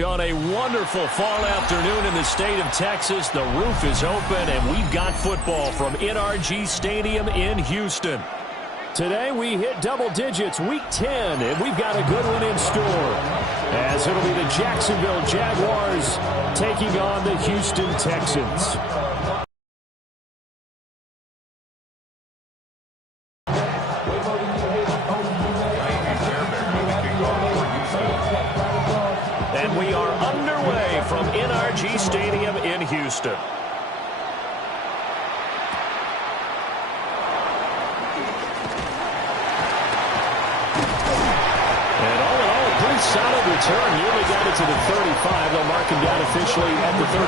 On a wonderful fall afternoon in the state of Texas, the roof is open, and we've got football from NRG Stadium in Houston. Today we hit double digits, week 10, and we've got a good one in store, as it'll be the Jacksonville Jaguars taking on the Houston Texans. And we are underway from NRG Stadium in Houston. And all in all, a pretty solid return. Nearly got it to the 35. They'll mark him down officially at the 34.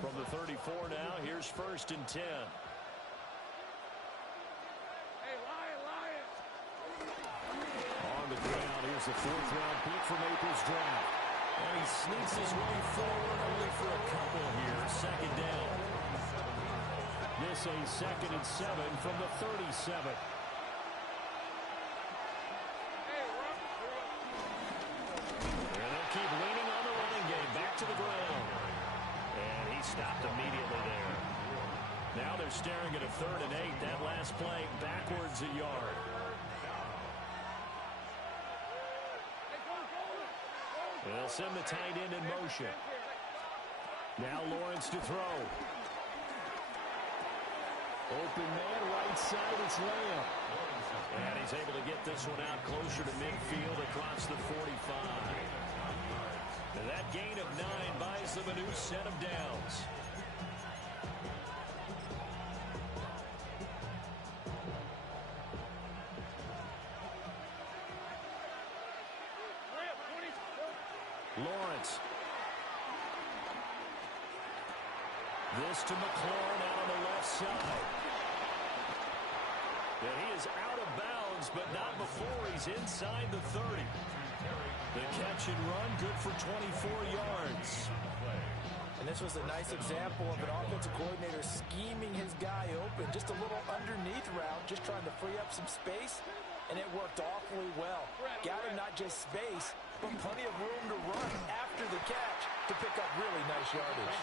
From the 34 now, here's 1st and 10. On the ground, here's the 4th-round pick from April's draft. And he sneaks his way forward only for a couple here. 2nd down. This a 2nd and 7 from the 37. And they'll keep leaning on the running game. Back to the ground. And he stopped immediately there. Now they're staring at a 3rd and 8. That last play backwards a yard. They'll send the tight end in motion. Now Lawrence to throw. Open man, right side, it's Lamb. And he's able to get this one out closer to midfield across the 45. And that gain of 9 buys them a new set of downs. Lawrence. This to McLaurin out on the left side. And he is out of bounds, but not before he's inside the 30. The catch and run, good for 24 yards. And this was a nice example of an offensive coordinator scheming his guy open. Just a little underneath route, just trying to free up some space, and it worked awfully well. Got him not just space, but plenty of room to run after the catch to pick up really nice yardage.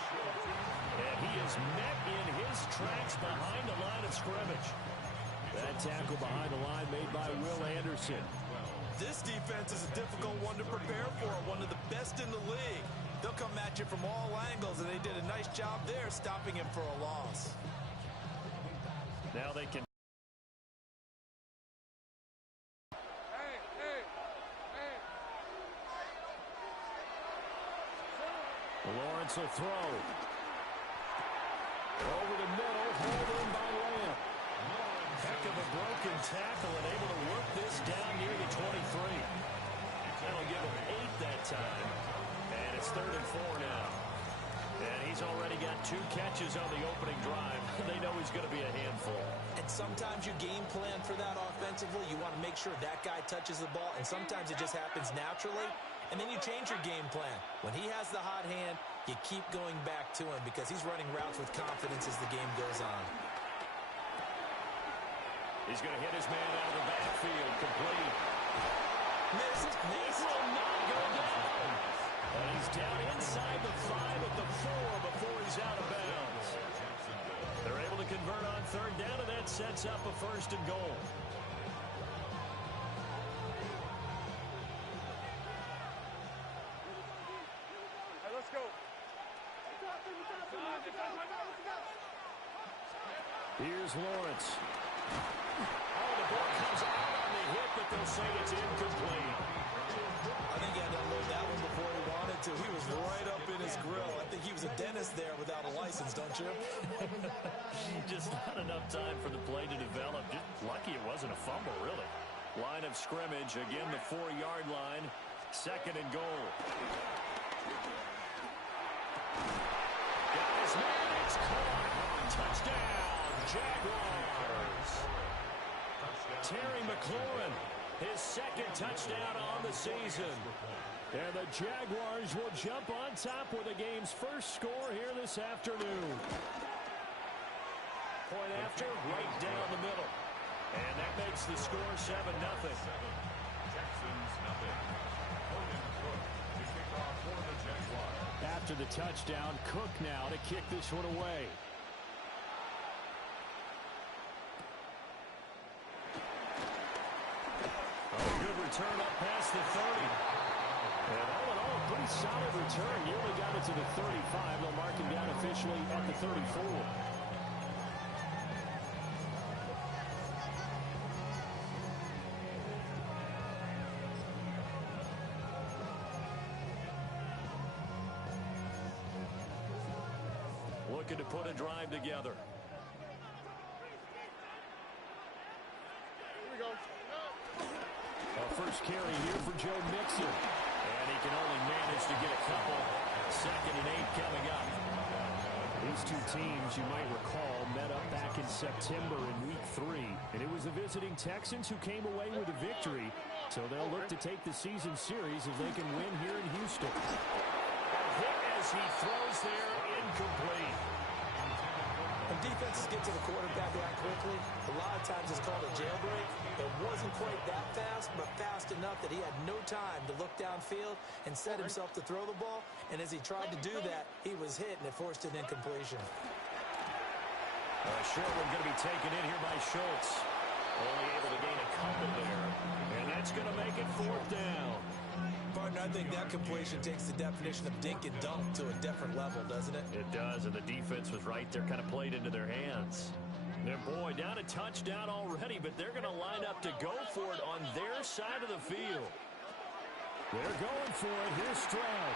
And he is met in his tracks behind the line of scrimmage. That tackle behind the line made by Will Anderson. This defense is a difficult one to prepare for, one of the best in the league. They'll come at you from all angles, and they did a nice job there stopping him for a loss. Now they can. Lawrence will throw. Over the middle, hauled in by Lamb. Heck of a broken tackle and able to work this down near the 23. That'll give him 8 that time. And it's 3rd and 4 now. And he's already got 2 catches on the opening drive. They know he's going to be a handful. And sometimes you game plan for that offensively. You want to make sure that guy touches the ball, and sometimes it just happens naturally. And then you change your game plan. When he has the hot hand, you keep going back to him because he's running routes with confidence as the game goes on. He's going to hit his man out of the backfield. Complete. Missed. This will not go down. And he's down inside the 5 at the 4 before he's out of bounds. They're able to convert on 3rd down, and that sets up a 1st and goal. Here's Lawrence. Oh, the ball comes out on the hit, but they'll say it's incomplete. I think he had to unload that one before he wanted to. He was right up in his grill. I think he was a dentist there without a license, don't you? Just not enough time for the play to develop. Just lucky it wasn't a fumble, really. Line of scrimmage, again the 4-yard line. 2nd and goal. Got his man, it's caught. Touchdown, Jaguars. Terry McLaurin, his 2nd touchdown on the season. And the Jaguars will jump on top with the game's first score here this afternoon. Point after, right down the middle. And that makes the score 7-0. Texans nothing. To kick off for the Jaguars. After the touchdown, Cook now to kick this one away. Oh, good return up past the 30. And all in all, a pretty solid return. Nearly got it to the 35. They'll mark him down officially at the 34. Looking to put a drive together. Here we go. A first carry here for Joe Mixon. And he can only manage to get a couple. 2nd and 8 coming up. These two teams, you might recall, met up back in September in Week 3. And it was the visiting Texans who came away with a victory. So they'll look to take the season series if they can win here in Houston. A hit as he throws there, incomplete. When defenses get to the quarterback line quickly, a lot of times it's called a jailbreak. It wasn't quite that fast, but fast enough that he had no time to look downfield and set himself to throw the ball. And as he tried to do that, he was hit, and it forced an incompletion. Short one going to be taken in here by Schultz. Only able to gain a couple there. And that's going to make it 4th down. Partner, I think that completion takes the definition of dink and dunk to a different level, doesn't it? It does, and the defense was right there, kind of played into their hands. And boy, down a touchdown already, but they're going to line up to go for it on their side of the field. They're going for it. Here's Stroud.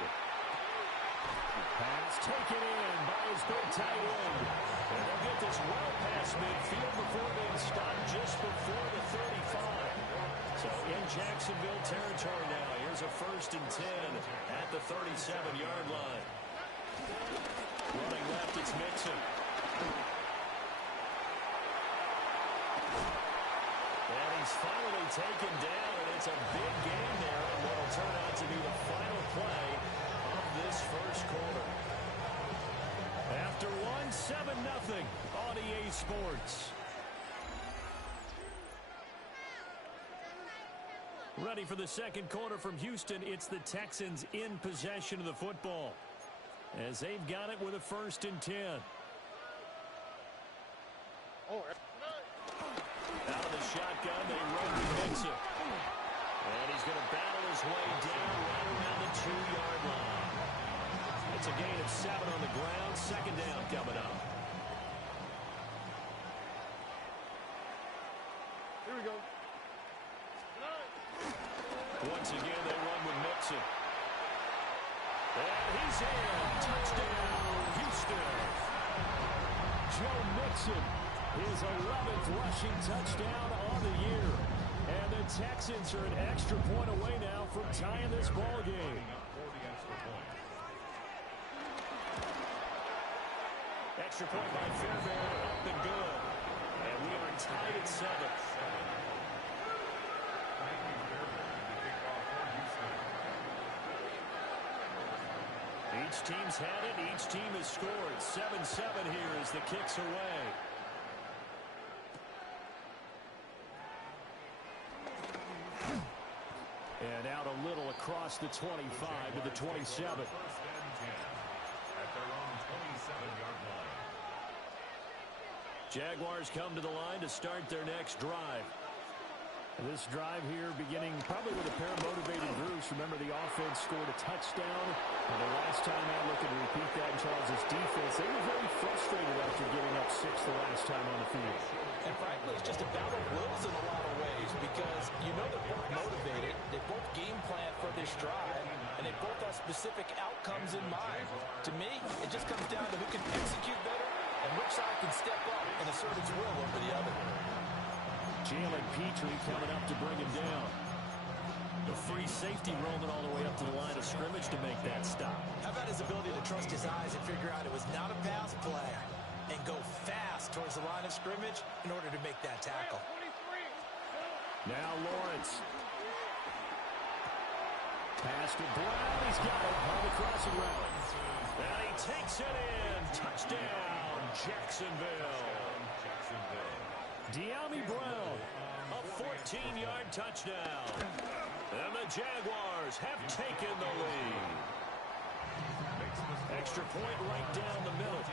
Pass taken in by his big tight end. And they'll get this well past midfield before being stopped just before the 35. So in Jacksonville territory now. Here's a 1st and 10 at the 37-yard line. Running left, it's Mixon. And he's finally taken down, and it's a big gain there, and what'll turn out to be the final play of this first quarter. After one, 7-0 on EA Sports. Ready for the second quarter from Houston. It's the Texans in possession of the football as they've got it with a 1st and 10. Out of the shotgun, they run to Mixon. And he's going to battle his way down right around the 2-yard line. It's a gain of 7 on the ground. 2nd down coming up. Here we go. Once again, they run with Mixon. And he's in. Touchdown, Houston. Joe Mixon, his 11th rushing touchdown on the year. And the Texans are an extra point away now from tying this ball game. Extra point by Fairbairn, up and good. And we are tied at 7. Each team's had it. Each team has scored. 7-7 here as the kick's away. And out a little across the 25 to the 27. First and 10 at their own 27-yard line. Jaguars come to the line to start their next drive. This drive here beginning probably with a pair of motivated groups. Remember, the offense scored a touchdown. And the last time out, looking to repeat that in Charles' defense, they were very frustrated after giving up 6 the last time on the field. And frankly, it's just a battle of wills in a lot of ways because you know they're both motivated. They both game plan for this drive, and they both have specific outcomes in mind. To me, it just comes down to who can execute better and which side can step up and assert its will over the other. Jalen Petrie coming up to bring him down. The free safety roaming all the way up to the line of scrimmage to make that stop. How about his ability to trust his eyes and figure out it was not a pass play and go fast towards the line of scrimmage in order to make that tackle. Now Lawrence. Pass to Brown. He's got it on the crossing route. And he takes it in. Touchdown, Jacksonville. De'Ami Brown, a 14-yard touchdown. And the Jaguars have taken the lead. Extra point right down the middle.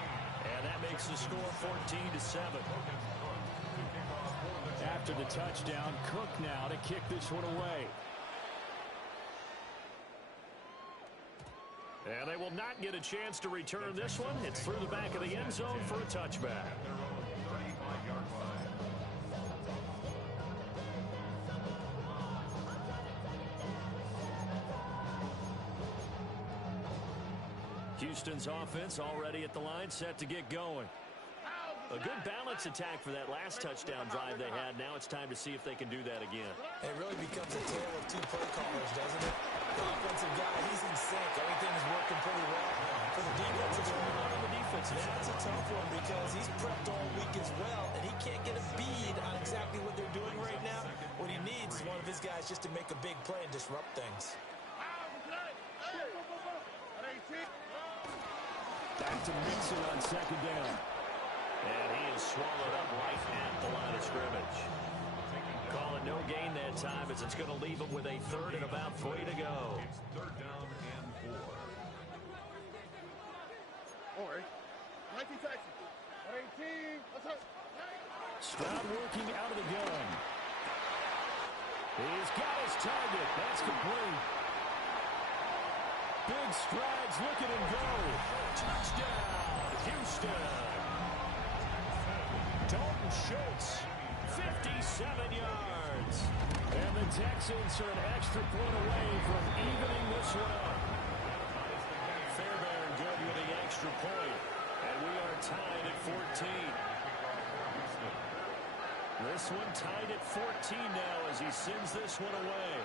And that makes the score 14-7. After the touchdown, Cook now to kick this one away. And they will not get a chance to return this one. It's through the back of the end zone for a touchback. Houston's offense already at the line, set to get going. A good balance attack for that last touchdown drive they had. Now it's time to see if they can do that again. It really becomes a tale of two play callers, doesn't it? The offensive guy, he's in sync. Everything is working pretty well. For the defense, it's going on the defensive side. That's a tough one because he's prepped all week as well, and he can't get a bead on exactly what they're doing right now. What he needs is one of his guys just to make a big play and disrupt things. Back to Mixon on second down. And he is swallowed up right at the line of scrimmage. Calling no gain that time as it's going to leave him with a third and about 3 to go. It's third down and 4. Stroud working out of the gun. He's got his target. That's complete. Big strides, look at him go. Touchdown, Houston. Dalton Schultz, 57 yards. And the Texans are an extra point away from evening this one up. Fairbairn good with the extra point. And we are tied at 14. This one tied at 14 now as he sends this one away.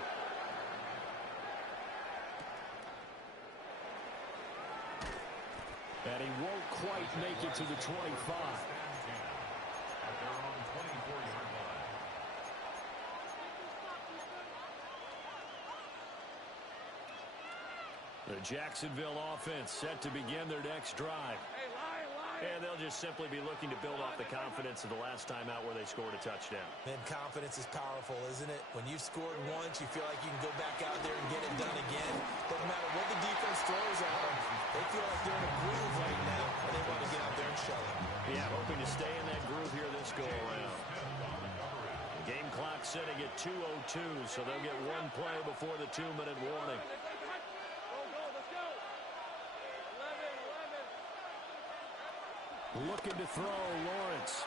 And he won't quite make it to the 25. At their own 24-yard line. The Jacksonville offense set to begin their next drive. And they'll just simply be looking to build off the confidence of the last time out where they scored a touchdown. Man, confidence is powerful, isn't it? When you've scored once, you feel like you can go back out there and get it done again. Doesn't matter what the defense throws at them. They feel like they're in a groove right now, and they want to get out there and show it. Yeah, hoping to stay in that groove here this go-around. Game clock sitting at 2:02, so they'll get one play before the 2-minute warning. Looking to throw, Lawrence.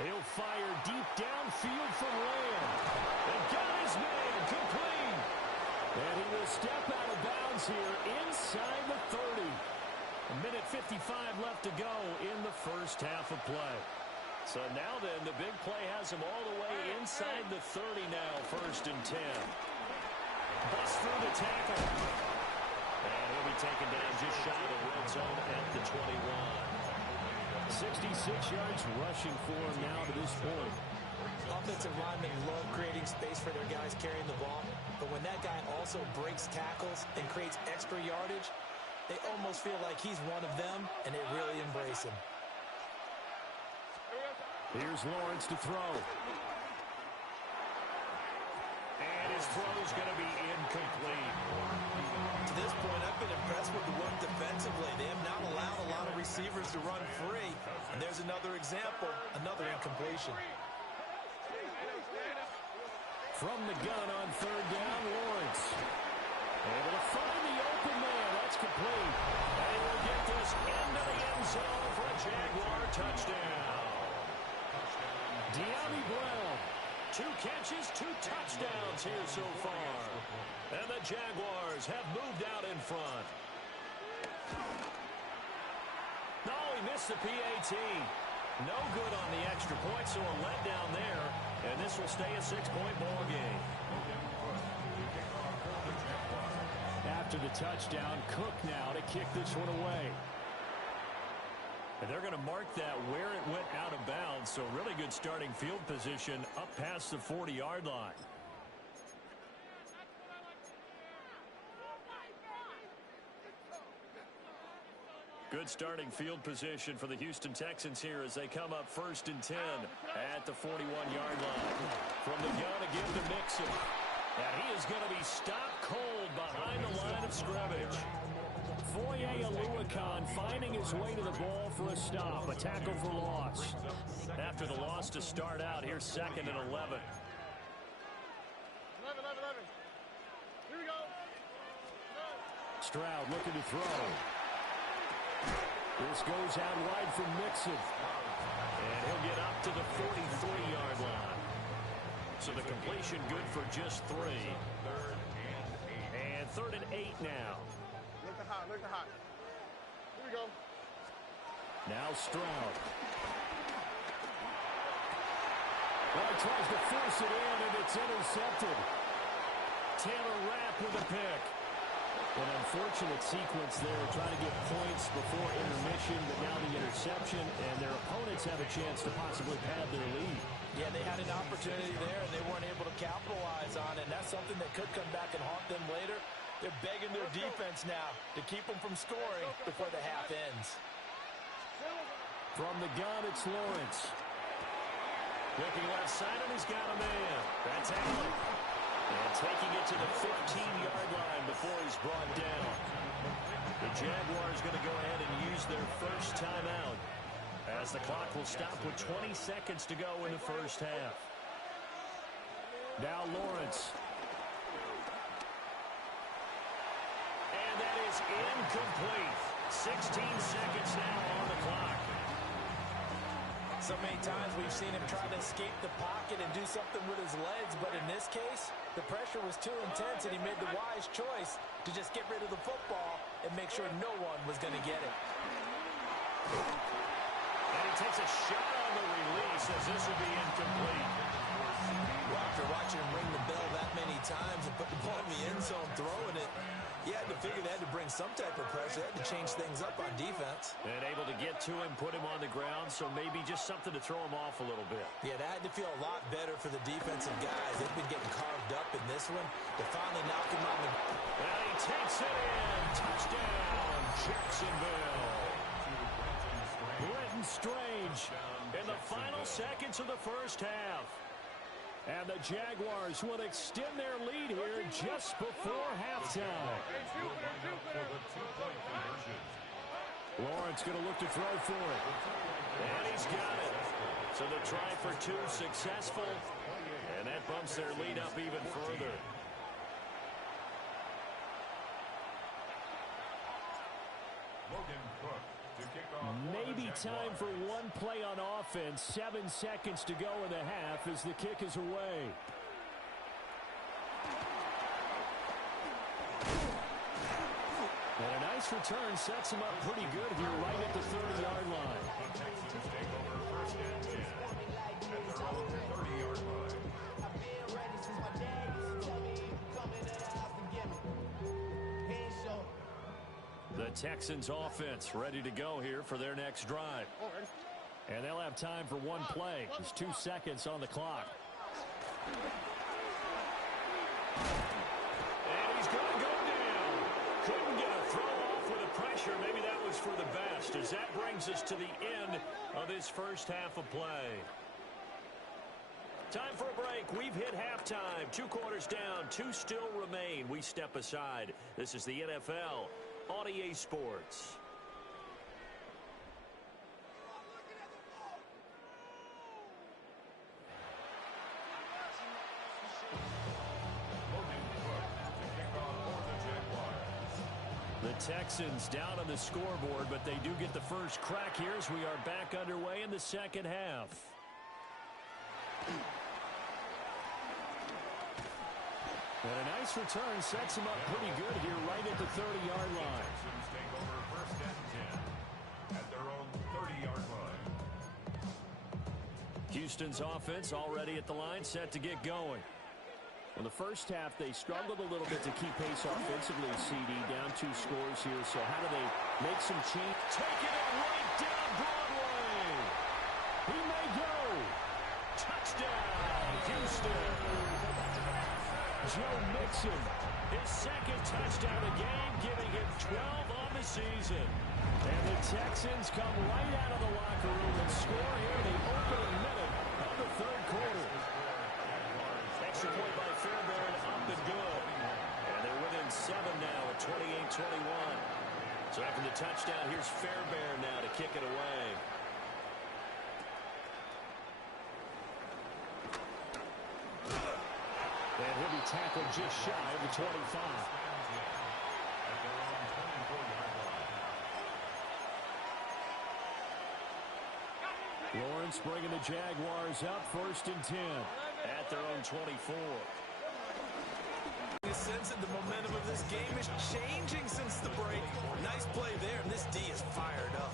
He'll fire deep downfield from Lamb. And got his man complete. And he will step out of bounds here inside the 30. A minute 55 left to go in the first half of play. So now then, the big play has him all the way inside the 30 now, 1st and 10. Bust through the tackle. And he'll be taken down just shy of the red zone at the 21. 66 yards rushing for him now to this point. Offensive linemen love creating space for their guys carrying the ball, but when that guy also breaks tackles and creates extra yardage, they almost feel like he's one of them, and they really embrace him. Here's Lawrence to throw. And his throw's going to be incomplete. To this point, I've been impressed with the work defensively. They have not allowed a lot of receivers to run free. And there's another example, another incompletion. From the gun on 3rd down, Lawrence. Able to find the open man. That's complete. And he will get this into the end zone for a Jaguar touchdown. De'Ami Brown. 2 catches, 2 touchdowns here so far. And the Jaguars have moved out in front. No, he missed the PAT. No good on the extra point, so a letdown there. And this will stay a 6-point ball game. After the touchdown, Cook now to kick this one away. And they're going to mark that where it went out of bounds, so really good starting field position up past the 40-yard line. Good starting field position for the Houston Texans here as they come up 1st and 10 at the 41-yard line. From the gun again to Mixon. And he is going to be stopped cold behind the line of scrimmage. Foye Oluokun finding his way to the ball for a stop. A tackle for loss. After the loss to start out, here's 2nd and 11. 11. Here we go. Stroud looking to throw. This goes out wide for Mixon. And he'll get up to the 43-yard line. So the completion good for just 3. 3rd and 8. And 3rd and 8 now. Look at hot. Here we go. Now Stroud. Well, he tries to force it in, and it's intercepted. Taylor Rapp with a pick. An unfortunate sequence there, trying to get points before intermission, but now the interception, and their opponents have a chance to possibly pad their lead. Yeah, they had an opportunity there, and they weren't able to capitalize on it. And that's something that could come back and haunt them later. They're begging their defense now to keep them from scoring before the half ends. From the gun, it's Lawrence. Looking left side, and he's got a man. That's Allen. And taking it to the 15-yard line before he's brought down. The Jaguars going to go ahead and use their first timeout as the clock will stop with 20 seconds to go in the first half. Now Lawrence. And that is incomplete. 16 seconds now on the clock. So many times we've seen him try to escape the pocket and do something with his legs, but in this case, the pressure was too intense, and he made the wise choice to just get rid of the football and make sure no one was going to get it. And he takes a shot on the release as this will be incomplete. Well, after watching him ring the bell that many times and put the ball in the end zone throwing it, you had to figure they had to bring some type of pressure. They had to change things up on defense. And able to get to him, put him on the ground, so maybe just something to throw him off a little bit. Yeah, that had to feel a lot better for the defensive guys. They've been getting carved up in this one. To finally knock him on the... And he takes it in. Touchdown, Jacksonville. Brenton Strange in the final seconds of the first half. And the Jaguars will extend their lead here just before halftime. Lawrence going to look to throw for it. And he's got it. So the try for 2 successful. And that bumps their lead up even further. Logan Cook to kick off. Maybe time for one play on offense. 7 seconds to go in the half as the kick is away. And a nice return sets him up pretty good here right at the 30-yard line. The Texans take over 1st and 10 at their own 30-yard line. The Texans offense ready to go here for their next drive. And they'll have time for one play. There's 2 seconds on the clock. And he's going to go down. Couldn't get a throw off with the pressure. Maybe that was for the best, as that brings us to the end of this first half of play. Time for a break. We've hit halftime. 2 quarters down. 2 still remain. We step aside. This is the NFL on EA Sports. The Texans down on the scoreboard, but they do get the first crack here as we are back underway in the second half. And a nice return sets him up pretty good here right at the 30-yard line. The Texans take over 1st and 10 at their own 30-yard line. Houston's offense already at the line, set to get going. In the first half, they struggled a little bit to keep pace offensively, CD, down 2 scores here. So how do they make some change? Taking it right down Broadway. He may go. Touchdown, Houston. Joe Mixon, his 2nd touchdown of the game, giving him 12 on the season. And the Texans come right out of the locker room and score here in the opening minute of the third quarter. Extra point by Fairbairn, up and good. And they're within 7 now at 28-21. So after the touchdown, here's Fairbairn now to kick it away. And he'll be tackled just shy of the 25. Lawrence bringing the Jaguars up, 1st and 10 at their own 24. The sense that the momentum of this game is changing since the break. Nice play there, and this D is fired up.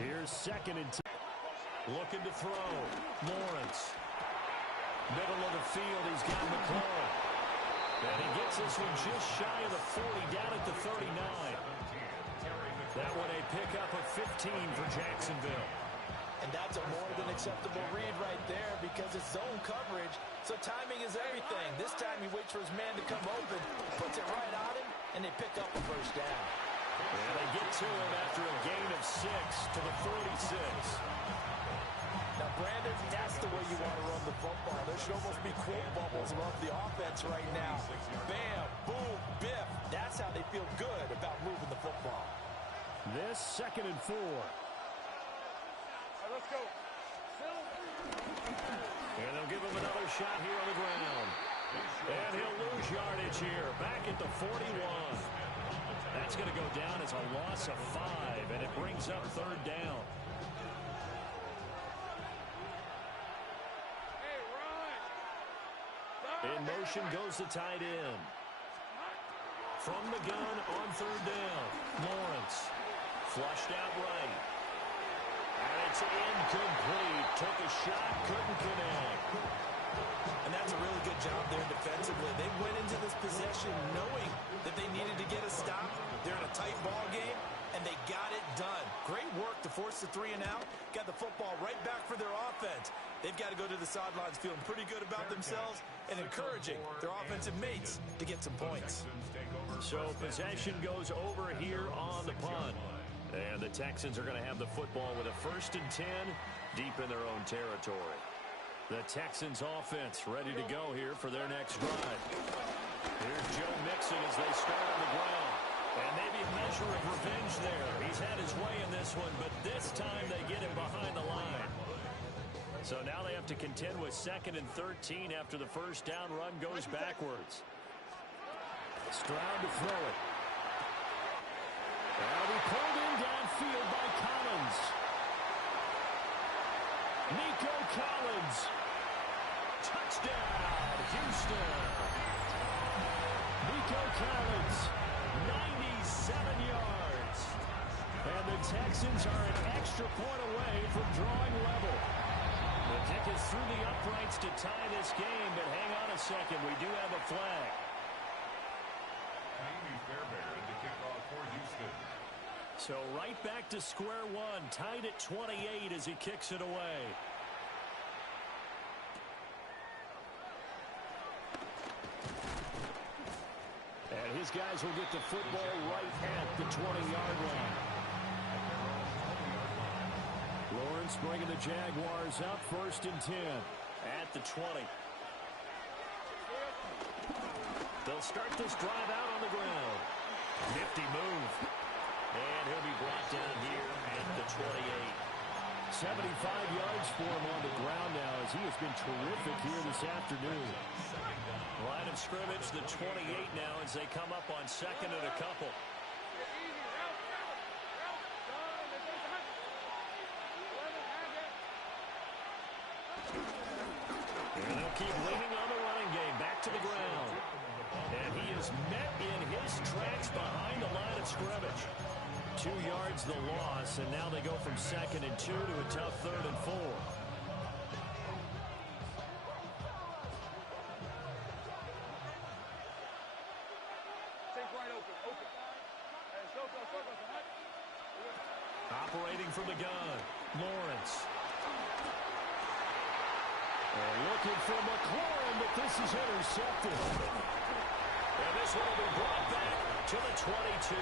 Here's 2nd and 10. Looking to throw. Lawrence. Middle of the field, he's got McLaurin. And he gets this one just shy of the 40, down at the 39. That one a pickup of 15 for Jacksonville. And that's a more than acceptable read right there because it's zone coverage, so timing is everything. This time he waits for his man to come open, puts it right on him, and they pick up a first down. And they get to him after a gain of 6 to the 46. Now, Brandon, that's the way you want to run the football. There should almost be quote bubbles above the offense right now. Bam, boom, biff. That's how they feel good about moving the football. This 2nd and 4. Let's go. And they'll give him another shot here on the ground. And he'll lose yardage here, back at the 41. That's going to go down as a loss of 5, and it brings up 3rd down. In motion goes the tight end. From the gun on 3rd down. Lawrence. Flushed out right. And it's incomplete. Took a shot, couldn't connect. And that's a really good job there defensively. They went into this possession knowing that they needed to get a stop. They're in a tight ball game, and they got it done. Great work to force the 3 and out. Got the football right back for their offense. They've got to go to the sidelines feeling pretty good about themselves and encouraging their offensive mates to get some points. So possession goes over here on the punt. And the Texans are going to have the football with a 1st and 10 deep in their own territory. The Texans offense ready to go here for their next drive. Here's Joe Mixon as they start on the ground. And maybe a measure of revenge there. He's had his way in this one, but this time they get him behind the line. So now they have to contend with 2nd and 13 after the first down run goes backwards. Stroud to throw it. And he pulled in downfield by Collins. Nico Collins. Touchdown, Houston. Nico Collins, 97 yards. And the Texans are an extra point away from drawing level. The kick is through the uprights to tie this game, but hang on a second. We do have a flag. Fairbairn to kick off for Houston. So right back to square one, tied at 28 as he kicks it away. And his guys will get the football right at the 20-yard line. Lawrence bringing the Jaguars up, 1st and 10 at the 20. They'll start this drive out on the ground. Nifty move. And he'll be brought down here at the 28. 75 yards for him on the ground now as he has been terrific here this afternoon. Line of scrimmage, the 28 now as they come up on 2nd and a couple. And they'll keep leaning on the running game. Back to the ground. And he is met in his tracks behind the line of scrimmage. 2 yards the loss, and now they go from 2nd and 2 to a tough 3rd and 4. Operating from the gun, Lawrence. And look looking for McLaurin, but this is intercepted. And this one will be brought back to the 22.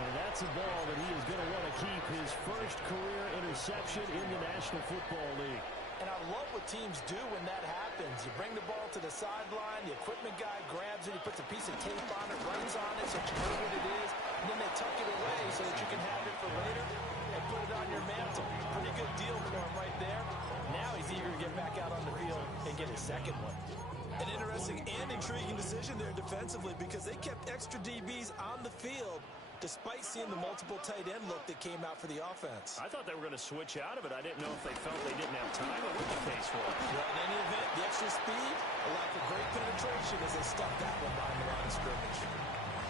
And that's a ball that he is going to want to keep, his first career interception in the National Football League. And I love what teams do when that happens. You bring the ball to the sideline, the equipment guy grabs it, he puts a piece of tape on it, writes on it so you know what it is, and then they tuck it away so that you can have it for later and put it on your mantle. Pretty good deal for him right there. Now he's eager to get back out on the field and get his second one. An interesting and intriguing decision there defensively because they kept extra DBs on the field despite seeing the multiple tight end look that came out for the offense. I thought they were going to switch out of it. I didn't know if they felt they didn't have time or what the case was. Well, in any event, the extra speed, a lack of great penetration as they stuffed that one behind the line of scrimmage.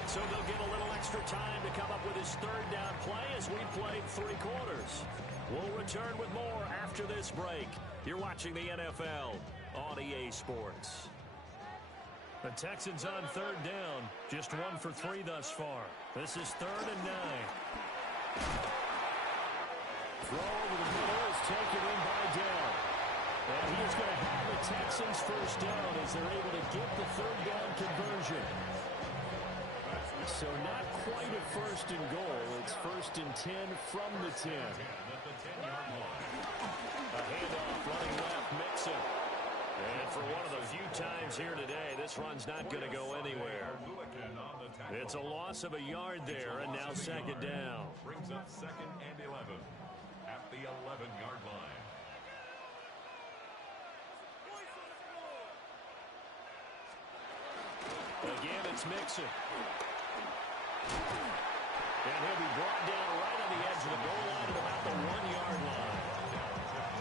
So they'll get a little extra time to come up with his third down play as we played 3 quarters. We'll return with more after this break. You're watching the NFL on EA Sports. The Texans on third down. Just 1 for 3 thus far. This is 3rd and 9. Throw over the middle is taken in by Dell. And he is going to have the Texans first down as they're able to get the third down conversion. So not quite a first and goal. It's 1st and 10 from the 10. A handoff running left, Mixon. And for one of the few times here today, this run's not going to go anywhere. It's a loss of a yard there, and now 2nd down. Brings up 2nd and 11 at the 11-yard line. Again, it's Mixon. And he'll be brought down right on the edge of the goal line at about the 1-yard line.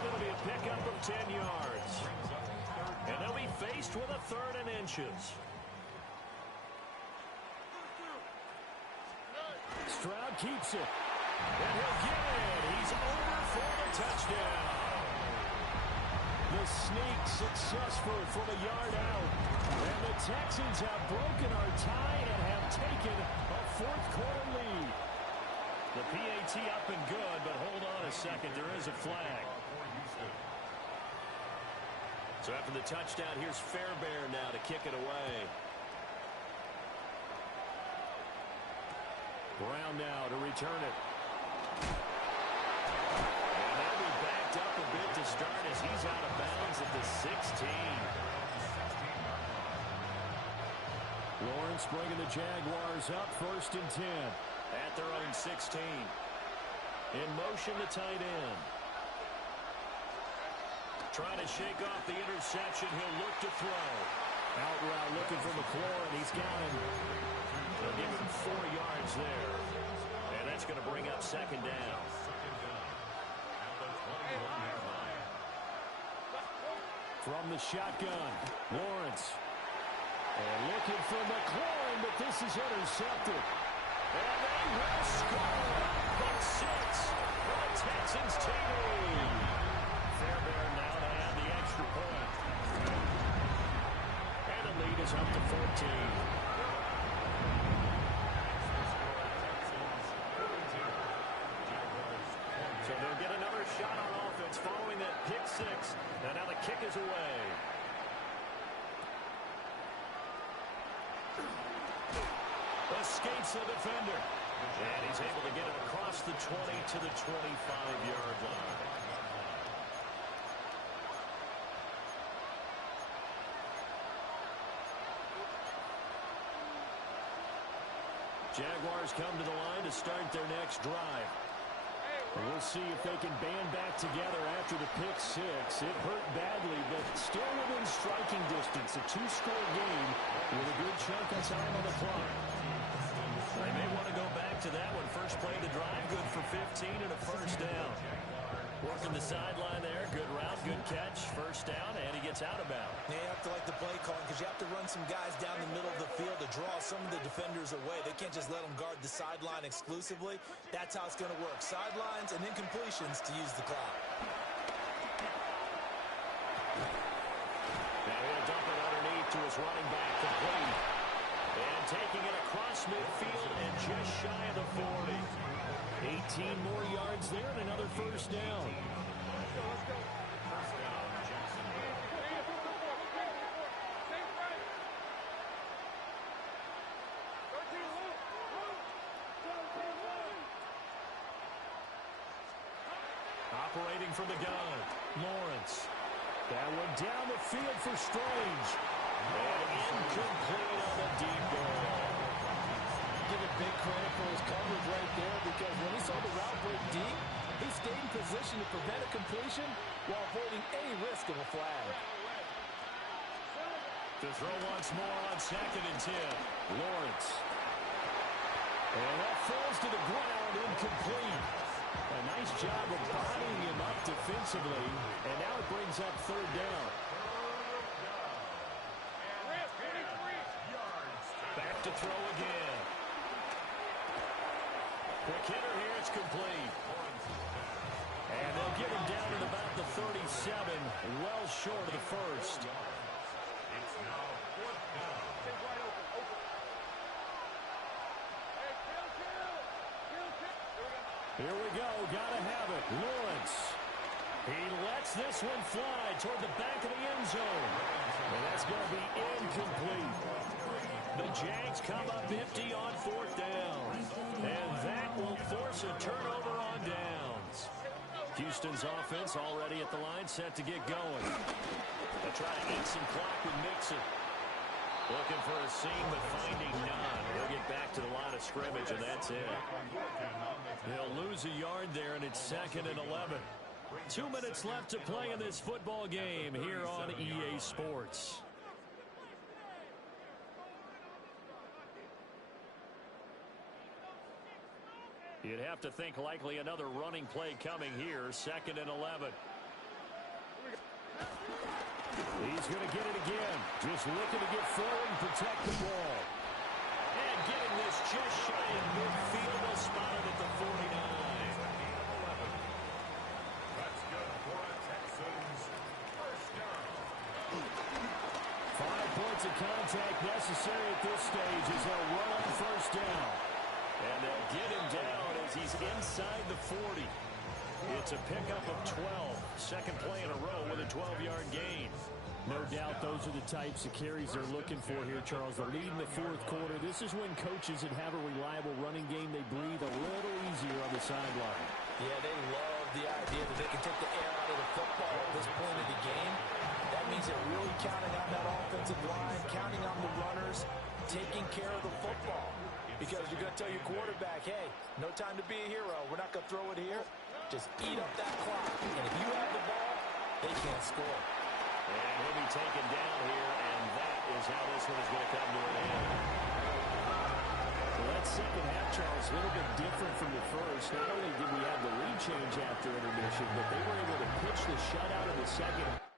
It'll be a pickup of 10 yards. And they'll be faced with a 3rd and inches. Stroud keeps it. And he'll get it. He's over for the touchdown. The sneak successful from a yard out. And the Texans have broken our tie and have taken a 4th quarter lead. The PAT up and good, but hold on a second. There is a flag. So after the touchdown, here's Fairbairn now to kick it away. Brown now to return it. And they'll be backed up a bit to start as he's out of bounds at the 16. Lawrence bringing the Jaguars up 1st and 10 at their own 16. In motion, the tight end. Trying to shake off the interception. He'll look to throw. Out route looking for McLaurin. He's got him. They'll give him 4 yards there. And that's going to bring up 2nd down. From the shotgun, Lawrence. And looking for McLaurin, but this is intercepted. And they will score. Pick 6 for the Texans TV. Fairbairn now to add the extra point. And the lead is up to 14. So they'll get another shot on offense following that pick 6. And now the kick is away. Escapes the defender. And he's able to get it across the 20 to the 25-yard line. Jaguars come to the line to start their next drive. We'll see if they can band back together after the pick 6. It hurt badly, but still within striking distance. A 2-score game with a good chunk of time on the clock. They may want to go back to that one. First play of the drive, good for 15 and a first down. Working the sideline there. Good route, good catch. First down, and he gets out of bounds. Yeah, you have to like the play calling because you have to run some guys down the middle of the field to draw some of the defenders away. They can't just let them guard the sideline exclusively. That's how it's going to work. Sidelines and incompletions to use the clock. Now he'll dump it underneath to his running back, complete. And taking it across midfield and just shy of the 40. 18 more yards there and another first down. First down, Jacksonville. Throwing from the gun, Lawrence. That one down the field for Strange. And incomplete on the deep ball. Give it big credit for his coverage right there, because when he saw the route break deep, he stayed in position to prevent a completion while avoiding any risk of a flag. To throw once more on 2nd and 10. Lawrence. And that falls to the ground, incomplete. A nice job of bodying him up defensively, and now it brings up 3rd down. Back to throw again. Quick hitter here, it's complete. And they'll get him down at about the 37, well short of the first. It's now 4th down. Here we go, gotta have it. Lawrence. He lets this one fly toward the back of the end zone. And that's going to be incomplete. The Jags come up empty on 4th down. And that will force a turnover on downs. Houston's offense already at the line, set to get going. They'll try to eat some clock with Mixon. Looking for a seam, but finding none. He'll get back to the line of scrimmage, and that's it. He'll lose a yard there, and it's 2nd and 11. 2 minutes left to play in this football game here on EA Sports. You'd have to think likely another running play coming here, 2nd and 11. He's going to get it again. Just looking to get forward and protect the ball. And getting this just shy of midfield. They'll spot it at the 49. That's good for a Texans 1st down. 5 points of contact necessary at this stage as they'll run on 1st down. And they'll get him down as he's inside the 40. It's a pickup of 12. 2nd play in a row with a 12-yard gain. No doubt those are the types of carries they're looking for here, Charles. They're leading the 4th quarter. This is when coaches that have a reliable running game, they breathe a little easier on the sideline. Yeah, they love the idea that they can take the air out of the football at this point of the game. That means they're really counting on that offensive line, counting on the runners, taking care of the football. Because you're going to tell your quarterback, hey, no time to be a hero. We're not going to throw it here. Just eat up that clock. And if you have the ball, they can't score. And he'll be taken down here, and that is how this one is going to come to an end. Well, that 2nd half, Charles, a little bit different from the first. Not only did we have the lead change after intermission, but they were able to pitch the shutout in the 2nd.